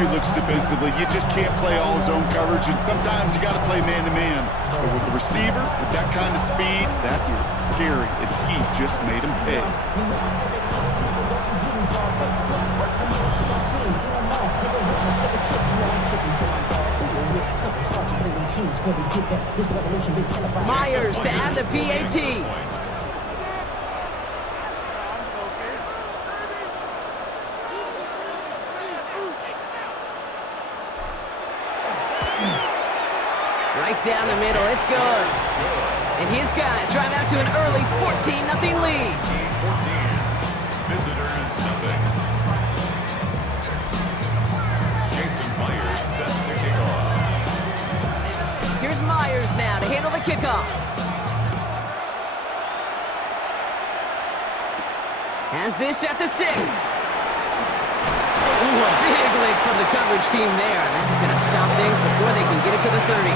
he looks defensively. You just can't play all zone coverage, and sometimes you got to play man-to-man. But with a receiver with that kind of speed, that is scary, and he just made him pay. Myers to add the PAT. Right down the middle, it's good. And his guys drive out to an early 14-0 lead. 14, visitors nothing. Jason Myers set to kick off. Here's Myers now to handle the kickoff. Has this at the 6. Ooh, a big lick from the coverage team there. That's going to stop things before they can get it to the 30.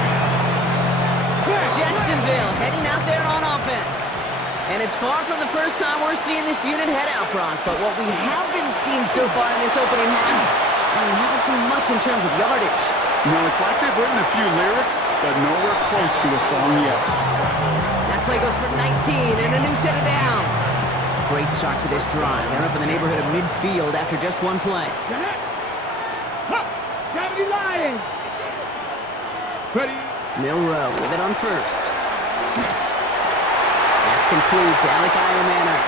Jacksonville heading out there on offense. And it's far from the first time we're seeing this unit head out, Brock. But what we haven't seen so far in this opening half, well, we haven't seen much in terms of yardage. No, it's like they've written a few lyrics, but nowhere close to a song yet. That play goes for 19 and a new set of downs. Great start to this drive. They're up in the neighborhood of midfield after just one play. Milrow with it on first. That's complete to Alec Ironmanner.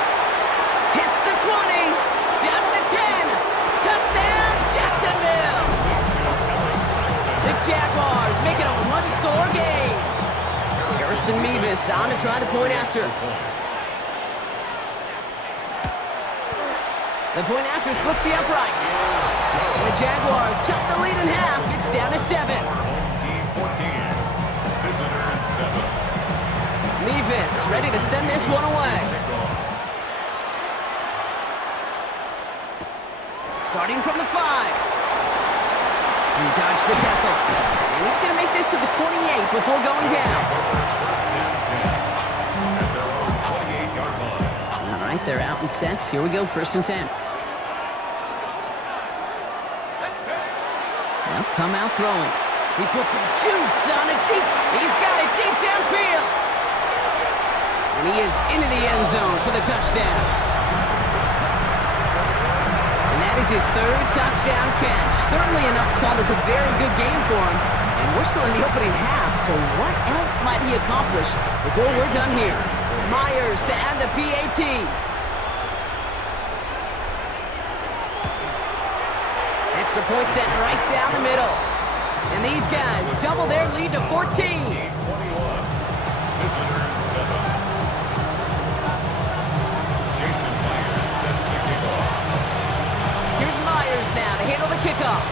Hits the 20. Down to the 10. Touchdown, Jacksonville. The Jaguars make it a one-score game. Harrison Mevis on to try the point after. The point after splits the upright. And the Jaguars chop the lead in half. It's down to 7. Team 14, visitors 7. Mevis ready to send this one away. Starting from the 5. He dodged the tackle. And he's going to make this to the 28 before going down. First down 10 at their own 28-yard line. All right, they're out and set. Here we go, 1st and 10. Now come out throwing. He puts some juice on it deep. He's got it deep downfield. And he is into the end zone for the touchdown. And that is his 3rd touchdown catch. Certainly enough to call this a very good game for him. And we're still in the opening half, so what else might he accomplish before we're done here? Myers to add the PAT. Extra point set right down the middle. And these guys double their lead to 14. 21, visitors 7. Jason Myers set to kick off. Here's Myers now to handle the kickoff.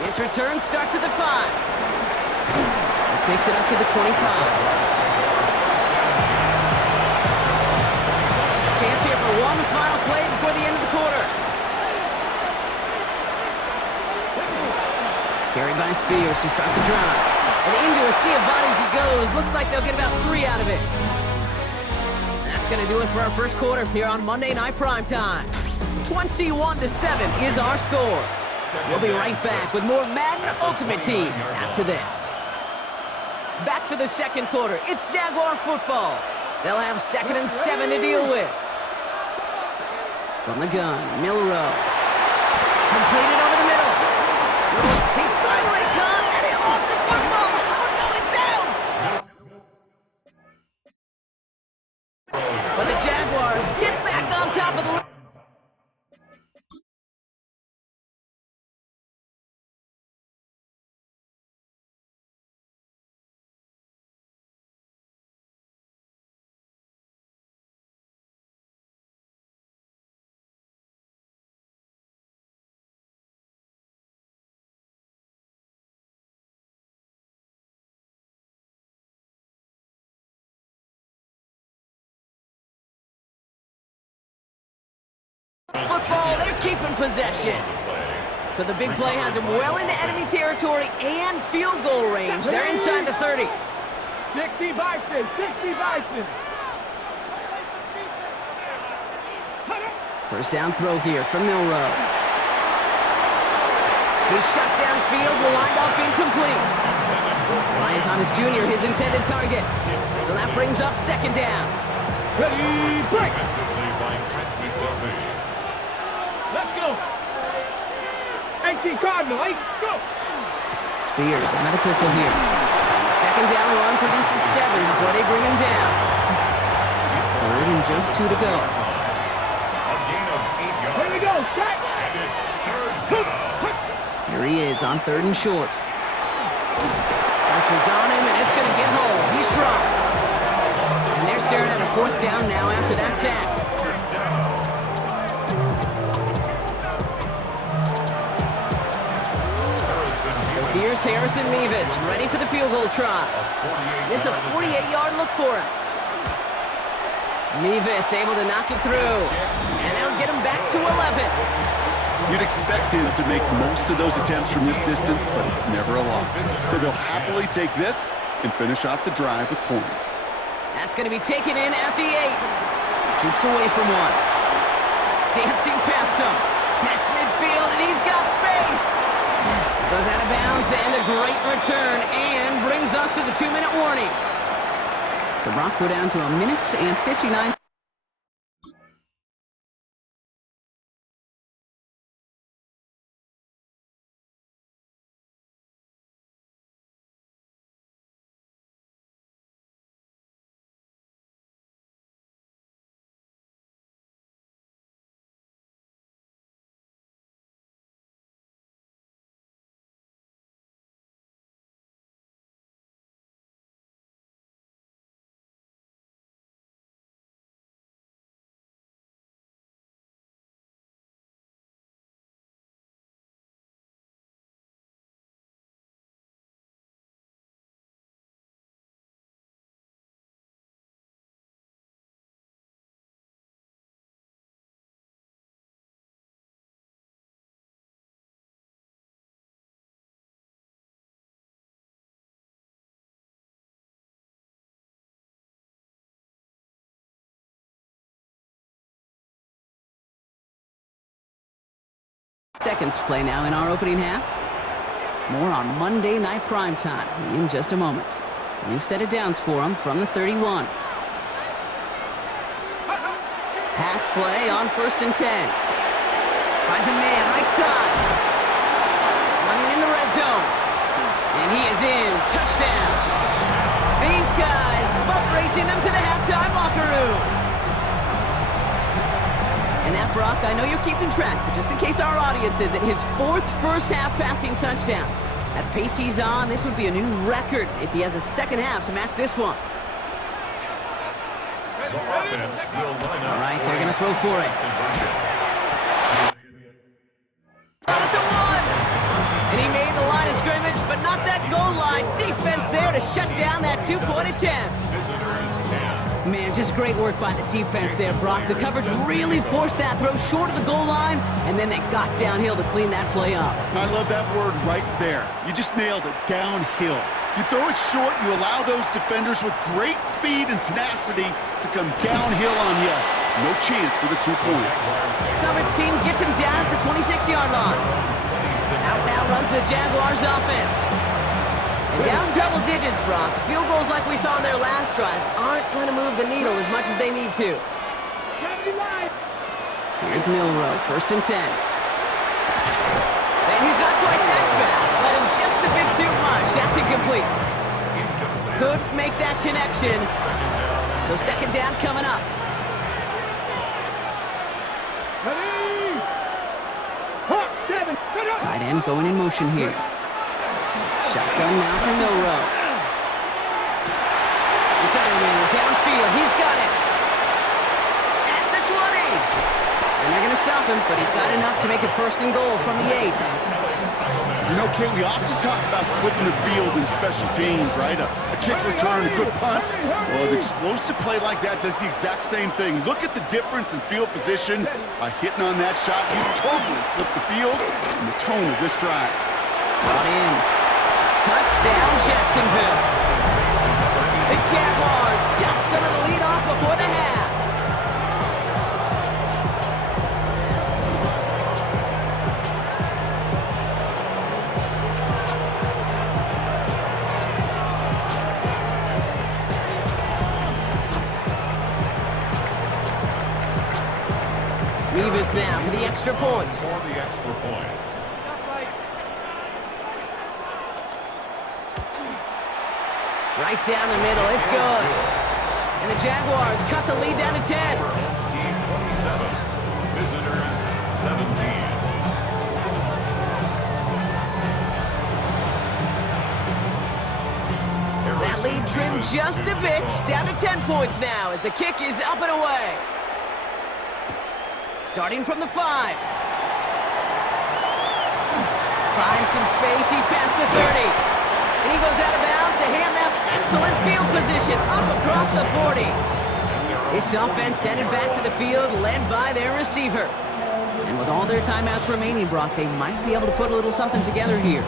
His return starts at the 5. This makes it up to the 25. Chance here for one final play before the end of the quarter. Carried by Spears to start the drive. And into a sea of bodies he goes. Looks like they'll get about 3 out of it. That's going to do it for our first quarter here on Monday Night Primetime. 21-7 is our score. We'll be right back with more Madden Ultimate Team after this. Back for the second quarter. It's Jaguar football. They'll have 2nd and 7 to deal with. From the gun, Milrow. Completed over the middle. He's finally caught, and he lost the football. Oh, no, it's out. But the Jaguars get back on top of the... Football, they're keeping possession. So the big play has him well into enemy territory and field goal range. They're inside the 30. 60 Bison, 60 Bison. First down throw here from Milrow. His shot downfield will wind up incomplete. Ryan Thomas Jr., his intended target. So that brings up second down. Ready, break! Let's go! 18 Cardinal, 8, go! Spears, another pistol here. Second down run produces 7 before they bring him down. Third and just 2 to go. A gain of 8 yards. Here we go, strike! And it's third down. Here he is on 3rd and short. Pressure's on him, and it's going to get home. He's dropped. And they're staring at a 4th down now after that sack. So here's Harrison Mevis, ready for the field goal try. This a 48-yard look for him. Mevis able to knock it through, and that'll get him back to 11. You'd expect him to make most of those attempts from this distance, but it's never a lot. So they'll happily take this and finish off the drive with points. That's going to be taken in at the 8. Jukes away from one. Dancing past him. Past midfield, and he's got space. Goes out of bounds, and a great return, and brings us to the 2-minute warning. So Brock, we're down to 1 minute and 59. Seconds to play now in our opening half. More on Monday Night Primetime in just a moment. We've set it downs for them from the 31. Pass play on 1st and 10. Finds a man right side. Running in the red zone. And he is in. Touchdown. These guys butt racing them to the halftime locker room. And that, Brock, I know you're keeping track, but just in case our audience isn't, his 4th first-half passing touchdown. At the pace he's on, this would be a new record if he has a second half to match this one. All right, they're going to throw for it. Got it to 1! And he made the line of scrimmage, but not that goal line. Defense there to shut down that 2-point attempt. Man, just great work by the defense there, Brock. The coverage really forced that throw short of the goal line, and then they got downhill to clean that play up. I love that word right there. You just nailed it, downhill. You throw it short, you allow those defenders with great speed and tenacity to come downhill on you. No chance for the 2 points. Coverage team gets him down at the 26-yard line. Out now runs the Jaguars offense. And down double digits, Brock. Field goals like we saw in their last drive aren't going to move the needle as much as they need to. Here's Milrow, 1st and 10. And he's not quite that fast. Let him just a bit too much. That's incomplete. Couldn't make that connection. So second down coming up. Tight end going in motion here. Shotgun now for Milrow. It's Ironman downfield. He's got it. At the 20. And they're going to stop him, but he got enough to make it 1st and goal from the 8. You know, Kate, we often talk about flipping the field in special teams, right? A kick return, a good punt. Well, an explosive play like that does the exact same thing. Look at the difference in field position. By hitting on that shot, you've totally flipped the field and the tone of this drive. Brought in. Touchdown, Jacksonville. The Jaguars chop some of the lead off before the half. Memphis now for the extra point. For the extra point. Right down the middle, it's good. And the Jaguars cut the lead down to 10. Team 27, visitors 17. That lead trimmed just a bit, down to 10 points now as the kick is up and away. Starting from the 5. Finds some space, he's past the 30. And he goes out of bounds to hand them excellent field position up across the 40. This offense headed back to the field, led by their receiver. And with all their timeouts remaining, Brock, they might be able to put a little something together here.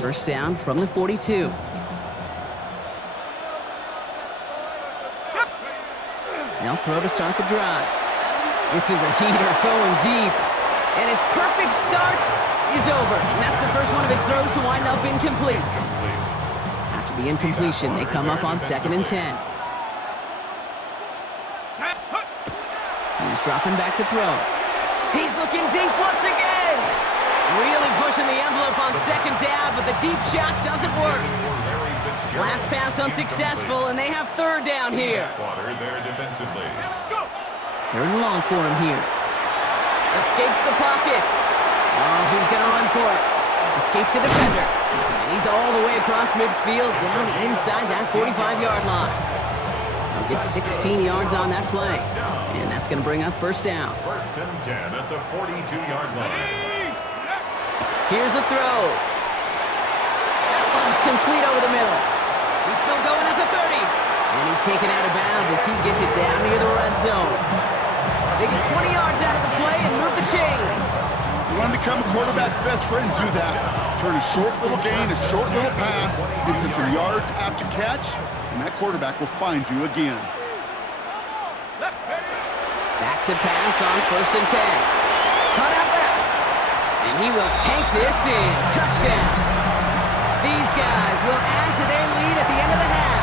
First down from the 42. They'll throw to start the drive. This is a heater going deep. And his perfect start is over. And that's the first one of his throws to wind up incomplete. After the incompletion, they come up on 2nd and 10. He's dropping back to throw. He's looking deep once again. Really pushing the envelope on 2nd down, but the deep shot doesn't work. Last pass unsuccessful, and they have 3rd down here. Third and long for him here. Escapes the pocket. Oh, he's going to run for it. Escapes a defender. And he's all the way across midfield, down inside that 45-yard line. He'll get 16 yards on that play. And that's going to bring up 1st down. 1st and 10 at the 42-yard line. Here's a throw. That one's complete over the middle. He's still going at the 30. And he's taken out of bounds as he gets it down near the red zone. They get 20 yards out of the play and move the chains. You want to become a quarterback's best friend, do that. Turn a short little gain, a short little pass into some yards after catch, and that quarterback will find you again. Back to pass on 1st and 10. Cut out left. And he will take this in. Touchdown. These guys will add to their lead at the end of the half.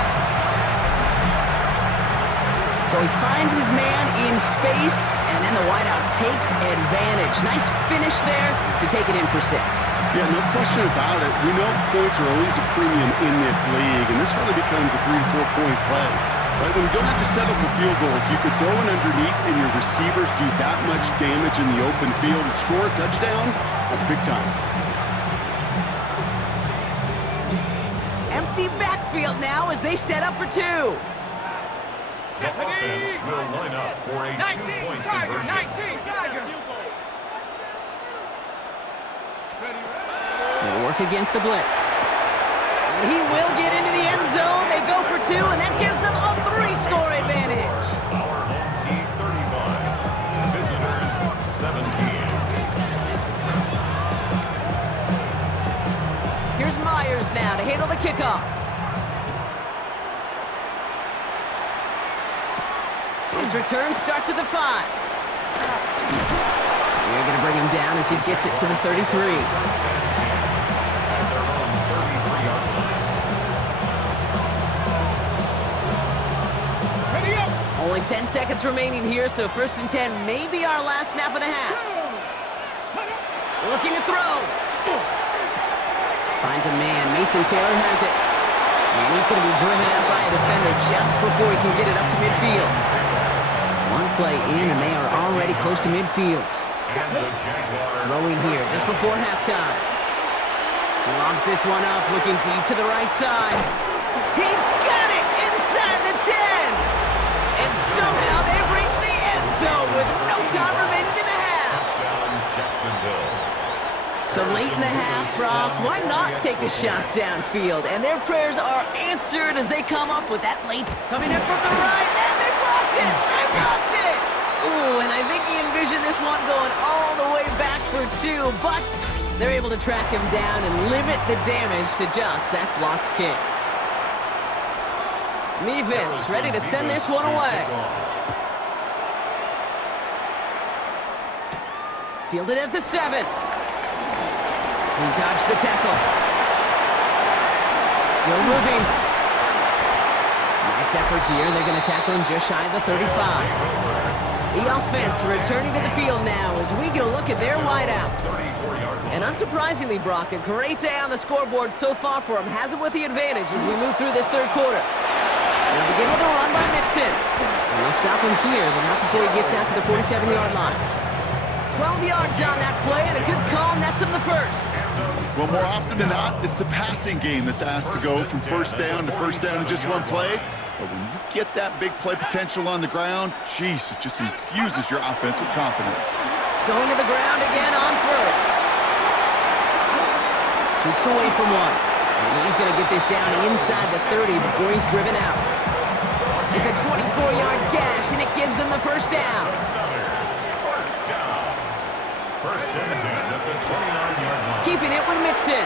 So he finds his man in space, and then the wideout takes advantage. Nice finish there to take it in for 6. Yeah, no question about it. We know points are always a premium in this league, and this really becomes a 3 to 4 point play. Right? When you don't have to settle for field goals, you could throw it underneath, and your receivers do that much damage in the open field and score a touchdown. That's big time. Empty backfield now as they set up for 2. The offense will line up for a 2-point conversion. 19 Tiger. They'll work against the blitz. And he will get into the end zone. They go for 2, and that gives them a 3-score advantage. Our home team 35, visitors 17. Here's Myers now to handle the kickoff. His return starts at the 5. They're going to bring him down as he gets it to the 33. Only 10 seconds remaining here, so 1st and 10 may be our last snap of the half. Looking to throw. Finds a man. Mason Taylor has it. And he's going to be driven out by a defender just before he can get it up to midfield. One play in, and they are already close to midfield. Throwing here just before halftime. He lobs this one up, looking deep to the right side. He's got it inside the 10! And somehow they've reached the end zone with no time remaining in the half. So late in the half, Brock, why not take a shot downfield? And their prayers are answered as they come up with that late coming in from the right, and they blocked it! They blocked it! Ooh, and I think he envisioned this one going all the way back for 2, but they're able to track him down and limit the damage to just that blocked kick. Mevis ready to send this one away. Fielded at the 7. He dodged the tackle. Still moving. Nice effort here. They're going to tackle him just shy of the 35. The offense returning to the field now as we get a look at their wideouts. And unsurprisingly, Brock, a great day on the scoreboard so far for him. Has it with the advantage as we move through this third quarter. They'll begin with a run by Mixon. And they'll stop him here, but not before he gets out to the 47-yard line. 12 yards on that play, and a good call nets him the first. Well, more often than not, it's the passing game that's asked to go from first down in just one play. But when you get that big play potential on the ground, geez, it just infuses your offense with confidence. Going to the ground again on first. Shoots away from one. And he's going to get this down inside the 30 before he's driven out. It's a 24-yard gash, and it gives them the first down. First and 10 at the 29-yard line. Keeping it with Mixon.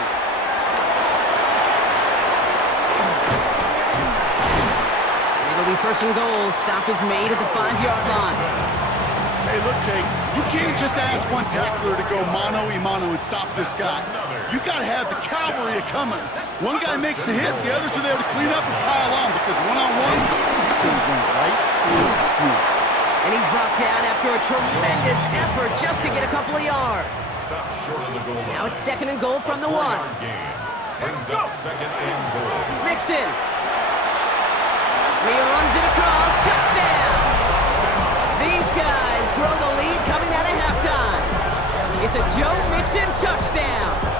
And it'll be first and goal. Stop is made at the 5-yard line. Hey, look, Kate, you can't just ask one tackler to go mano-a-mano and stop this guy. You got to have the cavalry coming. One guy makes a hit, the others are there to clean up and pile on because one-on-one, he's going to run right through you. And he's brought down after a tremendous effort just to get a couple of yards. Stop short of the goal line. Now it's second and goal from the 1. Brings up second and goal. Mixon. And he runs it across. Touchdown. These guys grow the lead coming out of halftime. It's a Joe Mixon touchdown.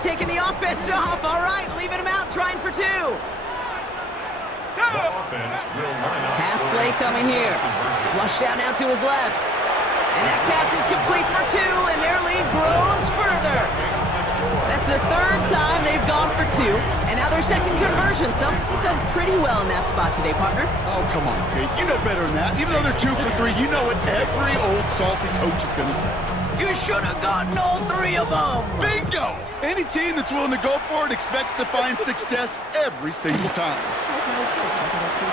Taking the offense off. All right, leaving him out, trying for 2. Pass play coming here. Flushed out now to his left. And that pass is complete for 2, and their lead grows further. That's the third time they've gone for 2, and now their second conversion. So they've done pretty well in that spot today, partner. Oh, come on, Kate. You know better than that. Even though they're 2 for 3, you know what every old salty coach is going to say. You should have gotten all 3 of them. Bingo! Any team that's willing to go for it expects to find success every single time.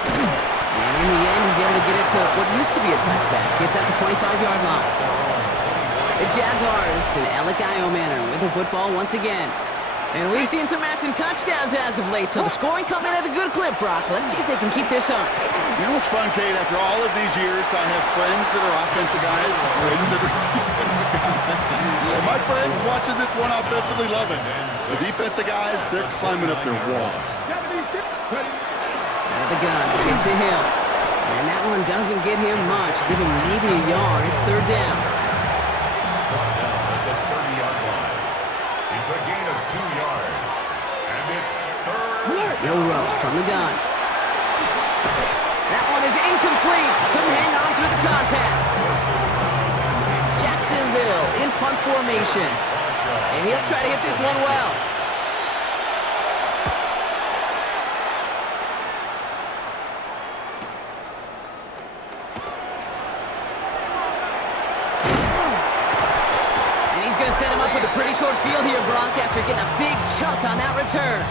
And in the end, he's able to get it to what used to be a touchback. It's at the 25-yard line. The Jaguars and Alec Ioman are with the football once again. And we've seen some Madden touchdowns as of late, so the scoring coming at a good clip, Brock. Let's see if they can keep this up. You know what's fun, Kate? After all of these years, I have friends that are offensive guys, friends that are defensive guys. And my friends watching this one offensively love it. The defensive guys, they're climbing up their walls. Out of the gun, give to him. And that one doesn't get him much. Give him maybe a yard. It's third down. It's a gain of 2 yards. And it's third. No row from the gun. That one is incomplete. Couldn't hang on through the contact. Jacksonville in punt formation. And he'll try to hit this one well. And he's going to set him up with a pretty short field here, Brock, after getting a big chunk on that return.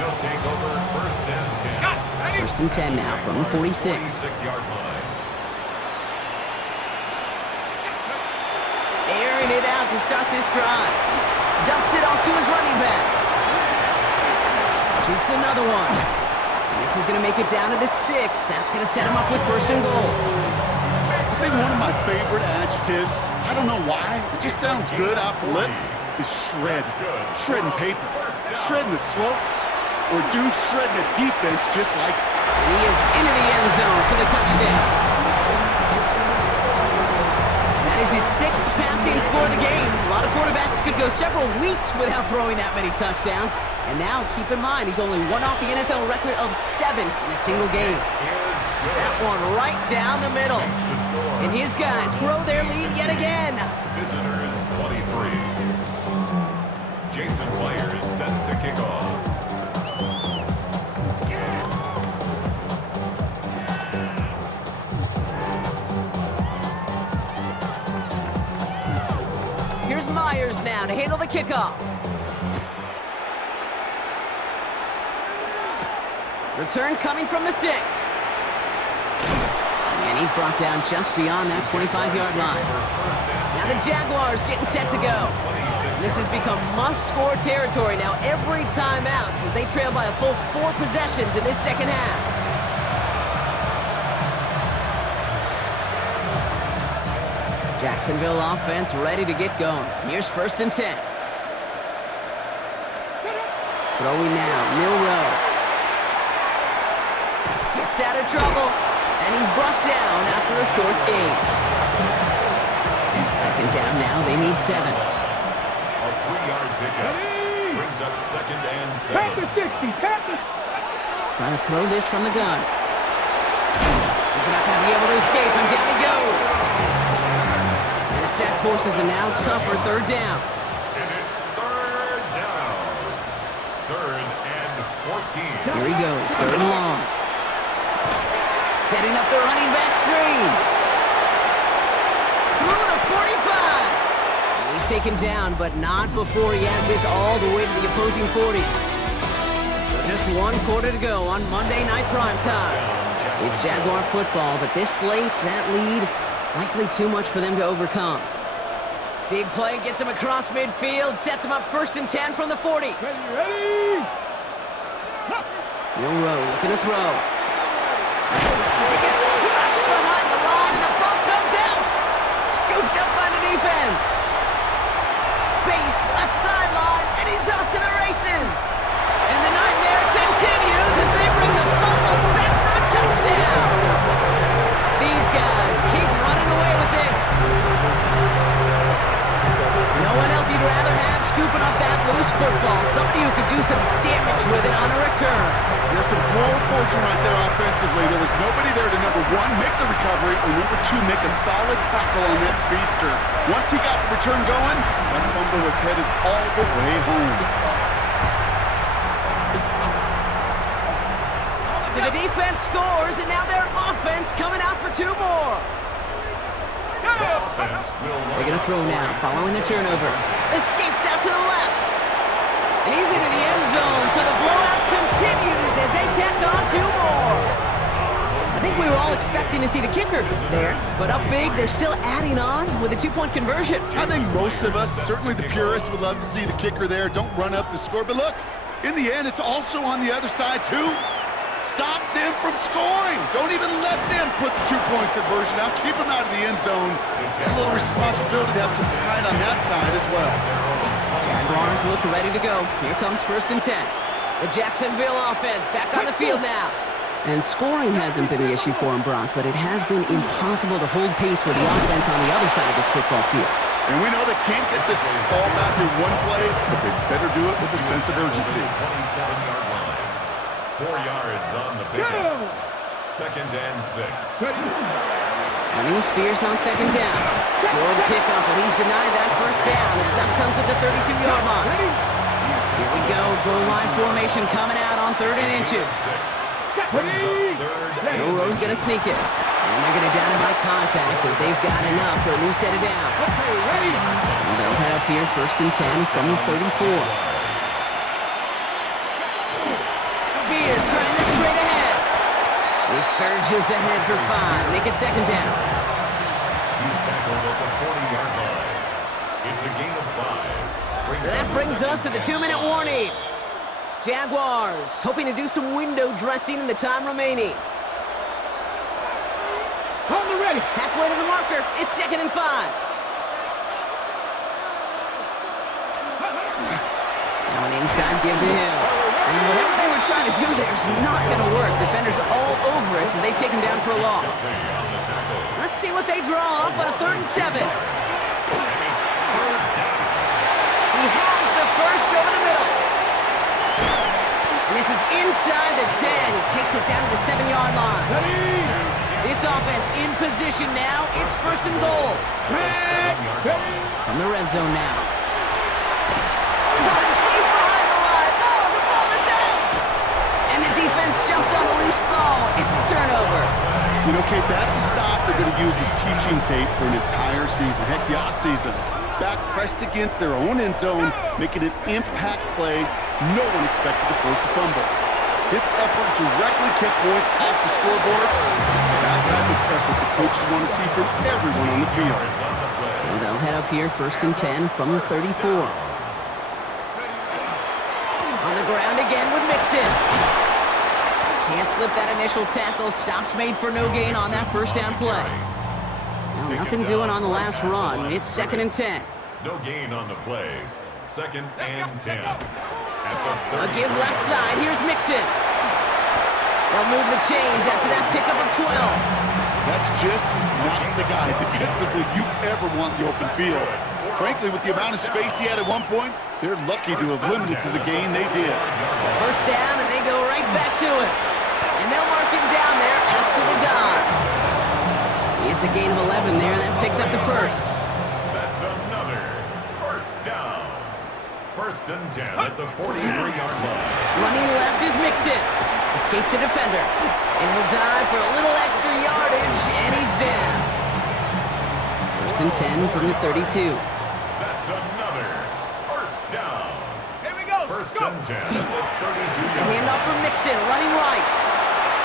They'll take over first and 10. First and 10 now from the 46. 6-yard line. Airing it out to start this drive. Dumps it off to his running back. Shoots another one. And this is going to make it down to the 6. That's going to set him up with first and goal. I think one of my favorite adjectives, I don't know why, it just sounds good off the lips, is shred. Shredding paper. Shredding the slopes. Or dude shredding the defense just like that. And he is into the end zone for the touchdown. That is his 6th passing score of the game. A lot of quarterbacks could go several weeks without throwing that many touchdowns. And now, keep in mind, he's only one off the NFL record of 7 in a single game. That one right down the middle. And his guys grow their lead yet again. Visitors 23. Jason Myers set to kick off. Myers now to handle the kickoff. Return coming from the 6. And he's brought down just beyond that 25-yard line. Now the Jaguars getting set to go. This has become must-score territory now every time out as they trail by a full 4 possessions in this second half. Jacksonville offense ready to get going. Here's 1st and 10. Throwing now, Milrow. Gets out of trouble, and he's brought down after a short gain. 2nd down now, they need 7. A 3-yard pickup brings up 2nd and 7. Pat the 60, pat the... Trying to throw this from the gun. He's not going to be able to escape, and down he goes. And the sack forces a now tougher 3rd down. And it's 3rd down. 3rd and 14. Here he goes, 3rd and long. Setting up the running back screen. Through the 45. And he's taken down, but not before he has this all the way to the opposing 40. So just 1 quarter to go on Monday Night Primetime. It's Jaguar football, but this slate's that lead likely too much for them to overcome. Big play gets him across midfield, sets him up 1st and 10 from the 40. Ready! Milrow looking to throw. He gets crushed behind the line, and the ball comes out. Scooped up by the defense. Space, left sideline, and he's off to the races. And the nightmare continues as they bring the fumble back for a touchdown. These guys keep running away with this. No one else you'd rather have scooping up that loose football. Somebody who could do some damage with it on a return. There's some poor fortune right there offensively. There was nobody there to, number 1, make the recovery, or number 2, make a solid tackle on that speedster. Once he got the return going, that fumble was headed all the way home. So the defense scores, and now their offense coming out for 2 more. They're going to throw now, following the turnover. Escapes out to the left. And he's into the end zone, so the blowout continues as they tack on 2 more. I think we were all expecting to see the kicker there, but up big, they're still adding on with a 2-point conversion. I think most of us, certainly the purists, would love to see the kicker there. Don't run up the score. But look, in the end, it's also on the other side, too. Stop them from scoring. Don't even let them put the 2-point conversion out. Keep them out of the end zone. A little responsibility to have some pride on that side as well. Jaguars look ready to go. Here comes 1st and 10. The Jacksonville offense back on the field now. And scoring hasn't been the issue for him, Brock, but it has been impossible to hold pace with the offense on the other side of this football field. And we know they can't get this all back in one play, but they better do it with a sense of urgency. 27-yard line. 4 yards on the pickup. 2nd and 6. Running Spears on 2nd down. Good pickup, but he's denied that 1st down. The stop comes at the 32-yard line. Here we go. Goal line formation coming out on 3rd and inches. Milrow's going to sneak it. And they're going to down him by contact as they've got enough for a new set of downs. So they'll head up here 1st and 10 from the 34. Spears trying this straight ahead. He surges ahead for 5. Make it 2nd down. He's tackled at the 40-yard line. It's a gain of 5. So that brings us to the 2-minute warning. Jaguars hoping to do some window dressing in the time remaining. On the ready. Halfway to the marker. It's 2nd and 5. Now an inside give to him. And whatever they were trying to do there is not going to work. Defenders all over it, so they take him down for a loss. Let's see what they draw up on a 3rd and 7. He has the first over the middle. And this is inside the 10. He takes it down to the 7-yard line. This offense in position now. It's 1st and goal. From the red zone now. Running deep behind the line. Oh, the ball is out. And the defense jumps on the loose ball. It's a turnover. You know, Kate, that's a stop they're going to use as teaching tape for an entire season. Heck, the offseason. back pressed against their own end zone, making an impact play no one expected to force a fumble. His effort directly kept points off the scoreboard. It's that type of effort the coaches want to see from everyone on the field. So they'll head up here 1st and 10 from the 34. On the ground again with Mixon. Can't slip that initial tackle. Stops made for no gain on that first down play. Now, nothing doing on the last run. It's 2nd and 10. No gain on the play. 2nd and 10. A give left side. Here's Mixon. They'll move the chains after that pickup of 12. That's just not the guy defensively you ever want in the open field. Frankly, with the amount of space he had at one point, they're lucky to have limited to the gain they did. First down, and they go right back to it. And they'll mark him down there after the dodge. It's a gain of 11 there. That picks up the first. That's another first down. 1st and 10 at the 43-yard line. Running left is Mixon. Escapes a defender. And he'll dive for a little extra yardage, and he's down. 1st and 10 from the 32. That's another first down. Here we go. 1st and 10 at the 32-yard The line. handoff from Mixon, running right.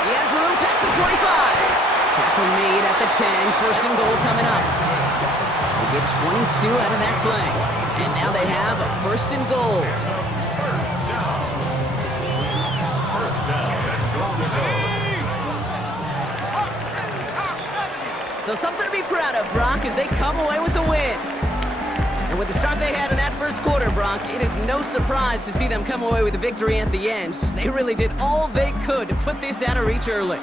He has room past the 25. Tackle made at the 10. 1st and goal coming up. They get 22 out of that play. And now they have a 1st and goal. First down. First down and goal to go. So something to be proud of, Brock, as they come away with the win. And with the start they had in that first quarter, Brock, it is no surprise to see them come away with the victory at the end. They really did all they could to put this out of reach early.